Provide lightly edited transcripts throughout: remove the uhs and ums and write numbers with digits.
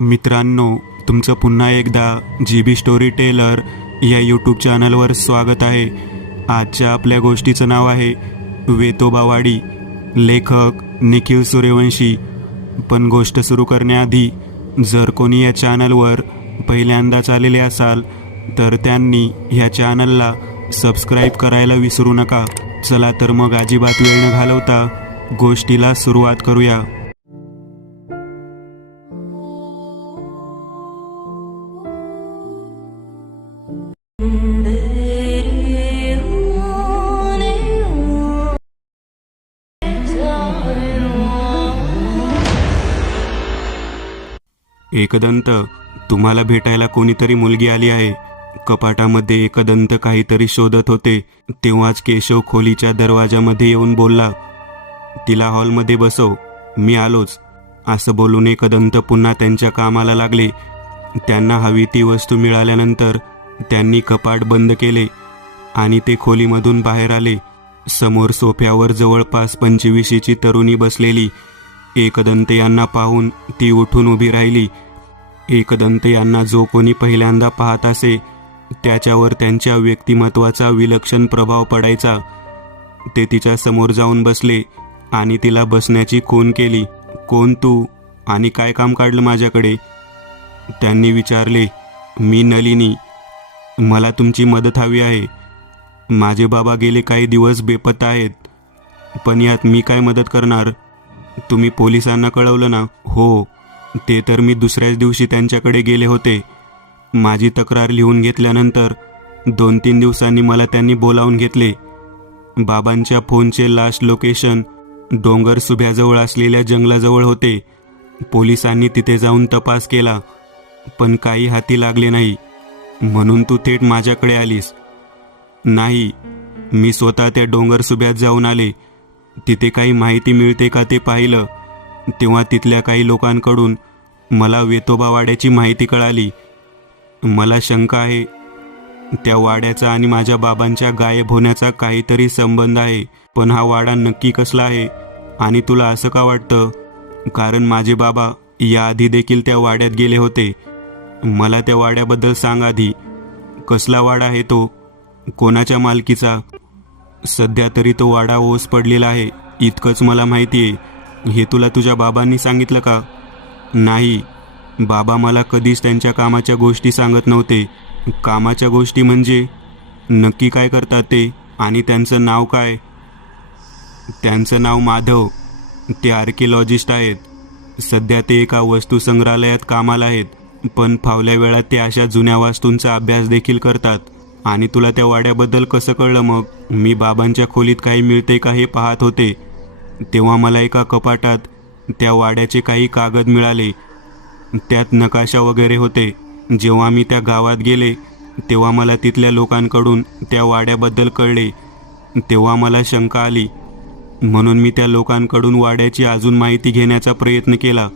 मित्रांनो, तुमचं पुन्हा एकदा GB स्टोरी टेलर या यूट्यूब चॅनलवर स्वागत आहे. आजच्या आपल्या गोष्टीचं नाव आहे वेतोबावाडी. लेखक निखिल सूर्यवंशी. पण गोष्ट सुरू करण्याआधी जर कोणी या चॅनलवर पहिल्यांदाच आलेले असाल तर त्यांनी ह्या चॅनलला सबस्क्राईब करायला विसरू नका. चला तर मग अजिबात वेळ न घालवता गोष्टीला सुरुवात करूया. एकदंत, तुम्हाला भेटायला कोणीतरी मुलगी आली आहे. कपाटामध्ये एकदंत काहीतरी शोधत होते तेव्हाच केशव खोलीच्या दरवाजामध्ये येऊन बोलला, तिला हॉलमध्ये बसव, मी आलोच. असं बोलून एकदंत पुन्हा त्यांच्या कामाला लागले. त्यांना हवी ती वस्तू मिळाल्यानंतर त्यांनी कपाट बंद केले आणि ते खोलीमधून बाहेर आले. समोर सोफ्यावर जवळपास 25ची तरुणी बसलेली. एकदंत यांना पाहून ती उठून उभी राहिली. एकदंत यांना जो कोणी पहिल्यांदा पाहत असे त्याच्यावर त्यांच्या व्यक्तिमत्वाचा विलक्षण प्रभाव पडायचा. ते तिच्या समोर जाऊन बसले आणि तिला बसण्याची खूण केली. कोण तू आणि काय काम काढलं माझ्याकडे? त्यांनी विचारले. मी नलिनी, मला तुमची मदत हवी आहे. माझे बाबा गेले काही दिवस बेपत्ता आहेत. पण यात मी काय मदत करणार? तुम्ही पोलिसांना कळवलं ना? हो, ते तर मी दुसऱ्याच दिवशी त्यांच्याकडे गेले होते. माझी तक्रार लिहून घेतल्यानंतर 2-3 दिवसांनी मला त्यांनी बोलावून घेतले. बाबांच्या फोनचे लास्ट लोकेशन डोंगर सुभ्याजवळ असलेल्या जंगलाजवळ होते. पोलिसांनी तिथे जाऊन तपास केला पण काही हाती लागले नाही. म्हणून तू थेट माझ्याकडे आलीस? नाही, मी स्वतः त्या डोंगर सुभ्यात जाऊन आले. तिथे काही माहिती मिळते का ते पाहिलं. तेव्हा तिथल्या काही लोकांकडून मला वेतोबा वाड्याची माहिती कळाली. मला शंका आहे त्या वाड्याचा आणि माझ्या बाबांच्या गायब होण्याचा काहीतरी संबंध आहे. पण हा वाडा नक्की कसला आहे आणि तुला असं का वाटतं? कारण माझे बाबा याआधी देखील त्या वाड्यात गेले होते. मला त्या वाड्याबद्दल सांग आधी. कसला वाडा आहे तो? कोणाच्या मालकीचा? सध्या तरी तो वाडा ओस पडलेला आहे इतकंच मला माहिती आहे. हे तुला तुझ्या बाबांनी सांगितलं का? नाही, बाबा मला कधीच त्यांच्या कामाच्या गोष्टी सांगत नव्हते. कामाच्या गोष्टी म्हणजे नक्की काय करतात ते आणि त्यांचं नाव काय? त्यांचं नाव माधव. ते आर्किओलॉजिस्ट आहेत. सध्या ते एका वस्तुसंग्रहालयात कामाला आहेत. पण फावल्या वेळात ते अशा जुन्या वास्तूंचा अभ्यास देखील करतात. आणि तुला त्या वाड्याबद्दल कसं कळलं मग? मी बाबांच्या खोलीत काही मिळते का हे पाहत होते तेव्हा मला एका कपाटात त्या वाड्याचे काही कागद मिळाले. त्यात नकाशा वगैरे होते. जेव्हा मी त्या गावात गेले तेव्हा मला तिथल्या लोकांकडून त्या वाड्याबद्दल कळले. तेव्हा मला शंका आली म्हणून मी त्या लोकांकडून वाड्याची अजून माहिती घेण्याचा प्रयत्न केला.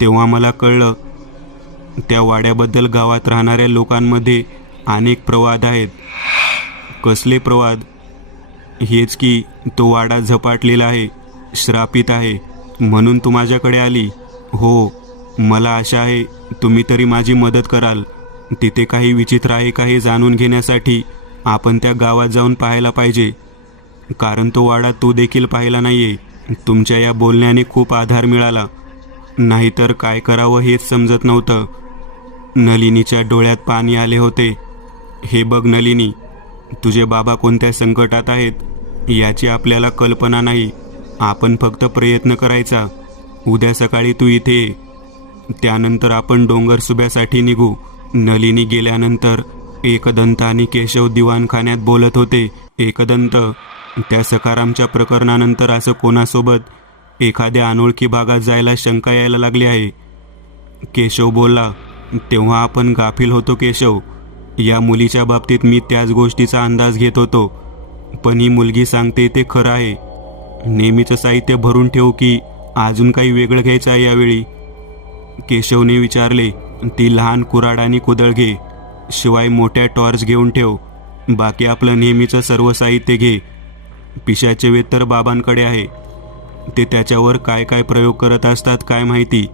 तेव्हा मला कळलं त्या वाड्याबद्दल गावात राहणाऱ्या लोकांमध्ये अनेक प्रवाद आहेत. कसले प्रवाद? हेच की तो वाडा झपाटलेला आहे, श्रापित आहे, म्हणून तू माझ्याकडे आली. हो, मला आशा आहे तुम्ही तरी माझी मदत कराल. तिथे काही विचित्र आहे का हे जाणून घेण्यासाठी आपण त्या गावात जाऊन पाहायला पाहिजे. कारण तो वाडा तू देखील पाहिला नाहीये. तुमच्या या बोलण्याने खूप आधार मिळाला. नाहीतर काय करावं हेच समजत नव्हतं. नलिनीच्या डोळ्यात पाणी आले होते. हे बघ नलिनी, तुझे बाबा कोणत्या संकटात आहेत याची आपल्याला कल्पना नाही. आपण फक्त प्रयत्न करायचा. उद्या सकाळी तू इथे ये. त्यानंतर आपण डोंगर सुभ्यासाठी निघू. नलिनी गेल्यानंतर एकदंत आणि केशव दिवाणखान्यात बोलत होते. एकदंत, त्या सखारामच्या प्रकरणानंतर असं कोणासोबत एखाद्या अनोळखी भागात जायला शंका यायला लागली आहे? केशव बोलला. तेव्हा आपण गाफील होतो केशव. या मुलीच्या बाबतीत मी त्याच गोष्टीचा अंदाज घेत होतो. पण ही मुलगी सांगते ते खरं आहे. नेहमीचं साहित्य भरून ठेवू की अजून काही वेगळं घ्यायचं आहे यावेळी? केशवने विचारले. ती लहान कुऱ्हाड आणि कुदळ घे. शिवाय मोठ्या टॉर्च घेऊन ठेव. बाकी आपलं नेहमीचं सर्व साहित्य घे. पिशाचे वेत तर बाबांकडे आहे. ते त्याच्यावर काय काय प्रयोग करत असतात काय माहिती.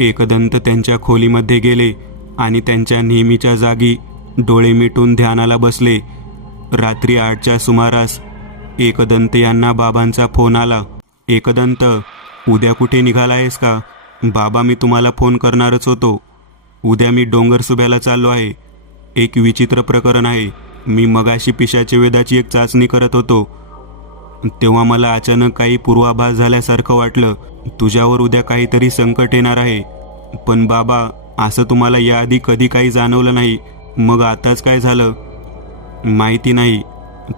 एकदंत त्यांच्या खोलीमध्ये गेले आणि त्यांच्या नेहमीच्या जागी डोळे मिटून ध्यानाला बसले. रात्री 8च्या सुमारास एकदंत यांना बाबांचा फोन आला. एकदंत, उद्या कुठे निघाला आहेस का? बाबा, मी तुम्हाला फोन करणारच होतो. उद्या मी डोंगरसुभ्याला चाललो आहे. एक विचित्र प्रकरण आहे. मी मगाशी पिशाचे वेदाची एक चाचणी करत होतो, तेव्हा मला अचानक काही पूर्वाभास झाल्यासारखं वाटलं. तुझ्यावर उद्या काहीतरी संकट येणार आहे. पण बाबा, असं तुम्हाला याआधी कधी काही जाणवलं नाही. मग आताच काय झालं? माहिती नाही,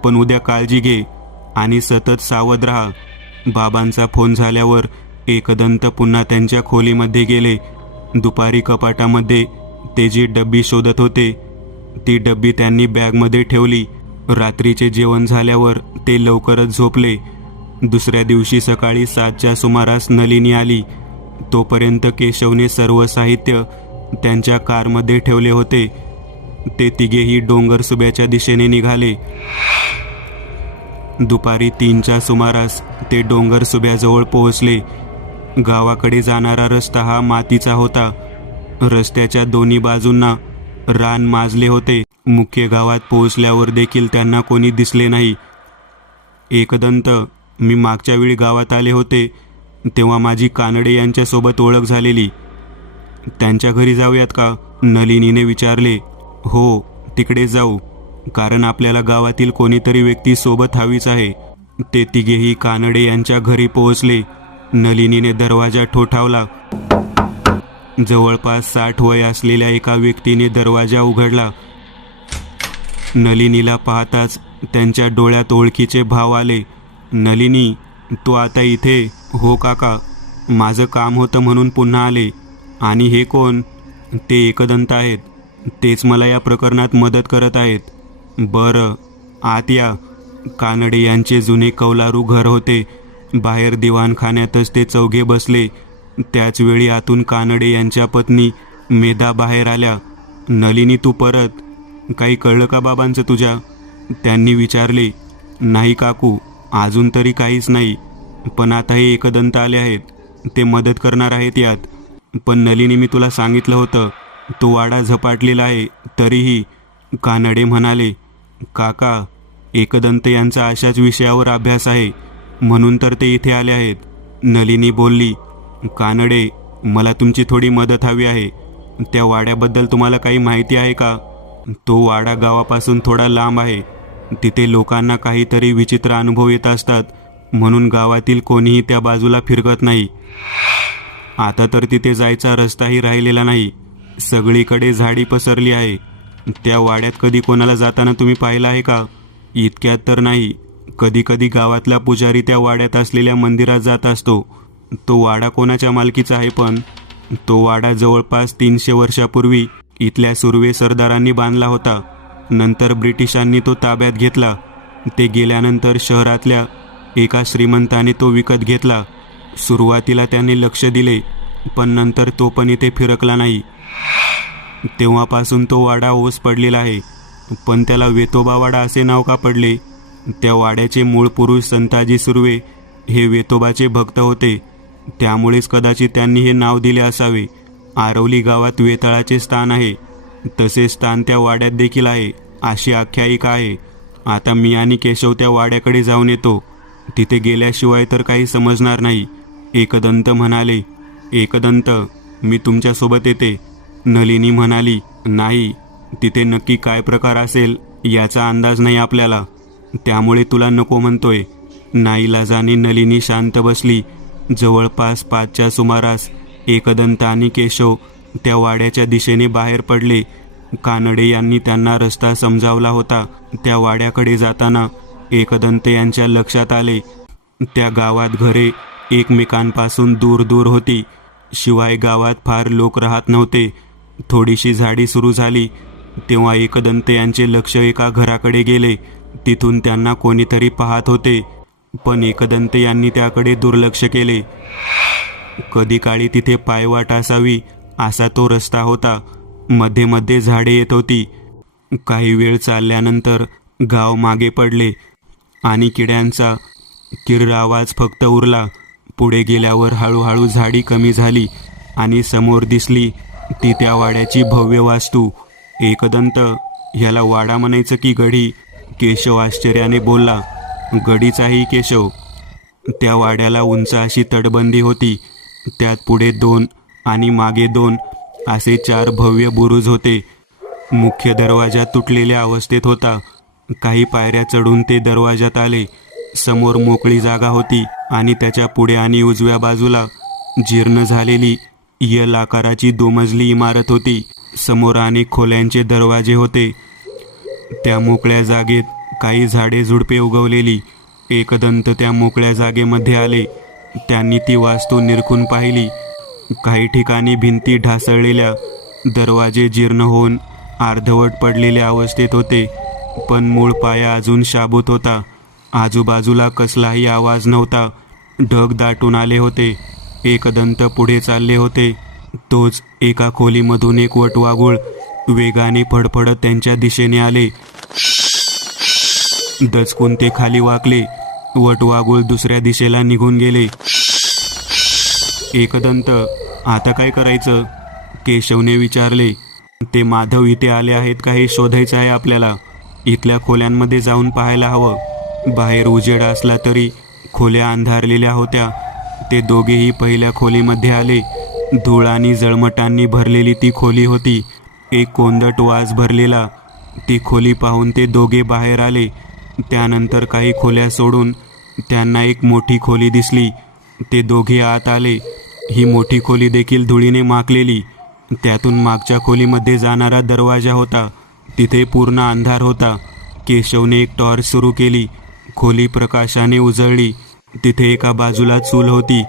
पण उद्या काळजी घे आणि सतत सावध राहा. बाबांचा फोन झाल्यावर एकदंत पुन्हा त्यांच्या खोलीमध्ये गेले. दुपारी कपाटामध्ये ते जी डब्बी शोधत होते, ती डब्बी त्यांनी बॅगमध्ये ठेवली. रात्रीचे जेवण झाल्यावर ते लवकरच झोपले. दुसऱ्या दिवशी सकाळी 7च्या सुमारास नलिनी आली. तोपर्यंत केशवने सर्व साहित्य त्यांच्या कारमध्ये ठेवले होते. ते तिघेही डोंगरसुभ्याच्या दिशेने निघाले. दुपारी 3च्या सुमारास ते डोंगरसुभ्याजवळ पोहोचले. गावाकडे जाणारा रस्ता हा मातीचा होता. रस्त्याच्या दोन्ही बाजूंना रान माजले होते. मुख्य गावात पोहोचल्यावर देखील त्यांना कोणी दिसले नाही. एकदंत, मी मागच्या वेळी गावात आले होते तेव्हा माझी कानडे यांच्यासोबत ओळख झालेली. त्यांच्या घरी जाऊयात का? नलिनीने विचारले. हो, तिकडे जाऊ, कारण आपल्याला गावातील कोणीतरी व्यक्ती सोबत हवीच आहे. ते तिघेही कानडे यांच्या घरी पोहोचले. नलिनीने दरवाजा ठोठावला. जवळपास 60 वय असलेल्या एका व्यक्तीने दरवाजा उघडला. नलिनीला पाहताच त्यांच्या डोळ्यात ओळखीचे भाव आले. नलिनी, तू आता इथे? हो काका, माझं काम होतं म्हणून पुन्हा आले. आणि हे कोण? ते एकदंत आहेत. तेच मला या प्रकरणात मदत करत आहेत. बरं, आत या. कानडे यांचे जुने कौलारू घर होते. बाहेर दिवाणखान्यातच ते चौघे बसले. त्याचवेळी आतून कानडे यांच्या पत्नी मेधा बाहेर आल्या. नलिनी, तू परत? काही कळलं का बाबांचं तुझ्या? त्यांनी विचारले. नाही काकू, अजून तरी काहीच नाही. पण आता हे एकदंत आले आहेत, ते मदत करणार आहेत यात. पण नलिनी, मी तुला सांगितलं होतं, तो वाडा झपाटलेला आहे. तरीही? कानडे म्हणाले. काका, एकदंत यांचा अशाच विषयावर अभ्यास आहे, म्हणून तर ते इथे आले आहेत. नलिनी बोलली. कानडे, मला तुमची थोडी मदत हवी आहे. त्या वाड्याबद्दल तुम्हाला काही माहिती आहे का? तो वाडा गावापासून थोडा लांब आहे. तिथे लोकांना काहीतरी विचित्र अनुभव येत असतात, म्हणून गावातील कोणीही त्या बाजूला फिरकत नाही. आता तर तिथे जायचा रस्ताही राहिलेला नाही. सगळीकडे झाडी पसरली आहे. त्या वाड्यात कधी कोणाला जाताना तुम्ही पाहिलं आहे का? इतक्यात तर नाही. कधी कधी गावातला पुजारी त्या वाड्यात असलेल्या मंदिरात जात असतो. तो वाडा कोणाच्या मालकीचा आहे? पण तो वाडा जवळपास 300 वर्षापूर्वी इथल्या सुर्वे सरदारांनी बांधला होता. नंतर ब्रिटिशांनी तो ताब्यात घेतला. ते गेल्यानंतर शहरातल्या एका श्रीमंताने तो विकत घेतला. सुरुवातीला त्याने लक्ष दिले, पण नंतर तो पण इथे फिरकला नाही. तेव्हापासून तो वाडा ओस पडलेला आहे. पण त्याला वेतोबा वाडा असे नाव का पडले? त्या वाड्याचे मूळ पुरुष संताजी सुर्वे हे वेतोबाचे भक्त होते. त्यामुळेच कदाचित त्यांनी हे नाव दिले असावे. आरवली गावात वेताळाचे स्थान आहे, तसे स्थान त्या वाड्यात देखील आहे, अशी आख्यायिका आहे. आता मी आणि केशव त्या वाड्याकडे जाऊन येतो. तिथे गेल्याशिवाय तर काही समजणार नाही. एकदंत म्हणाले. एकदंत, मी तुमच्यासोबत येते. नलिनी म्हणाली. नाही, तिथे नक्की काय प्रकार असेल याचा अंदाज नाही आपल्याला, त्यामुळे तुला नको म्हणतोय. नाईलाजाने नलिनी शांत बसली. जवळपास 5च्या सुमारास एकदंत आणि केशव त्या वाड्याच्या दिशेने बाहेर पडले. कानडे यांनी त्यांना रस्ता समजावला होता. त्या वाड्याकडे जाताना एकदंत यांच्या लक्षात आले, त्या गावात घरे एकमेकांपासून दूर दूर होती. शिवाय गावात फार लोक राहत नव्हते. थोडीशी झाडी सुरू झाली तेव्हा एकदंत यांचे लक्ष एका घराकडे गेले. तिथून त्यांना कोणीतरी पाहत होते, पण एकदंत यांनी त्याकडे दुर्लक्ष केले. कधी काळी तिथे पायवाट असावी असा तो रस्ता होता. मध्ये मध्ये झाडे येत होती. काही वेळ चालल्यानंतर गाव मागे पडले आणि किड्यांचा किर्र आवाज फक्त उरला. पुढे गेल्यावर हळूहळू झाडी कमी झाली आणि समोर दिसली ती त्या वाड्याची भव्य वास्तू. एकदंत, ह्याला वाडा म्हणायचं की गढी? केशव आश्चर्याने बोलला. गडीच आहे केशव. त्या वाड्याला उंच अशी तटबंदी होती. त्यात पुढे 2 आणि मागे 2 असे 4 भव्य बुरुज होते. मुख्य दरवाजा तुटलेल्या अवस्थेत होता. काही पायऱ्या चढून ते दरवाजात आले. समोर मोकळी जागा होती आणि त्याच्या पुढे आणि उजव्या बाजूला जीर्ण झालेली यल आकाराची 2 मजली इमारत होती. समोर अनेक खोल्यांचे दरवाजे होते. त्या मोकळ्या जागेत काही झाडे झुडपे उगवलेली. एकदंत त्या मोकळ्या जागेमध्ये आले. त्यांनी ती वास्तू निरखून पाहिली. काही ठिकाणी भिंती ढासळलेल्या, दरवाजे जीर्ण होऊन अर्धवट पडलेल्या अवस्थेत होते, पण मूळ पाया अजून शाबूत होता. आजूबाजूला कसलाही आवाज नव्हता. ढग दाटून आले होते. एकदंत पुढे चालले होते. तोच एका खोलीमधून एक वटवाघूळ वेगाने फडफडत त्यांच्या दिशेने आले. दचकून ते खाली वाकले. वटवाघूळ दुसऱ्या दिशेला निघून गेले. एकदंत, आता काय करायचं? केशवने विचारले. ते माधव इथे आले आहेत का हे शोधायचं आहे आपल्याला. इथल्या खोल्यांमध्ये जाऊन पाहायला हवं. बाहेर उजेड असला तरी खोल्या अंधारलेल्या होत्या. ते दोघेही पहिल्या खोलीमध्ये आले. धूळ आणि जळमटांनी भरलेली ती खोली होती. एक कोंदट वास भरलेला. ती खोली पाहून ते दोघे बाहेर आले. त्यानंतर काही खोल्या सोडून त्यांना एक मोठी खोली दिसली. ते दोघे आत आले. ही मोठी खोली देखील धुळीने माखलेली. त्यातून मागच्या खोलीमध्ये जाणारा दरवाजा होता. तिथे पूर्ण अंधार होता. केशवने एक टॉर्च सुरू केली. खोली प्रकाशाने उजळली. तिथे एका बाजूला चूल होती.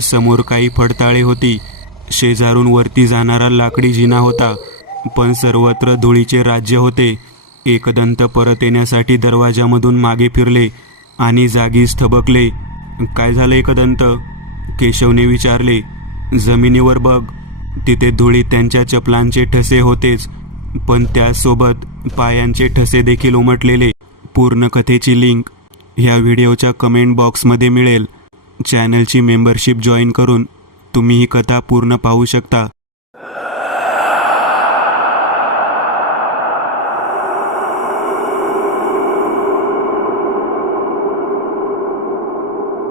समोर काही फडताळे होती. शेजारून वरती जाणारा लाकडी जिना होता. पण सर्वत्र धुळीचे राज्य होते. एकदंत परत येण्यासाठी दरवाजामधून मागे फिरले आणि जागीच थबकले. काय झालं एकदंत? केशवने विचारले. जमिनीवर बघ. तिथे धुळीत त्यांच्या चपलांचे ठसे होतेच, पण त्यासोबत पायांचे ठसे देखील उमटलेले. पूर्ण कथेची लिंक ह्या व्हिडिओच्या कमेंट बॉक्समध्ये मिळेल. चॅनलची मेंबरशिप जॉईन करून तुम्ही ही कथा पूर्ण पाहू शकता.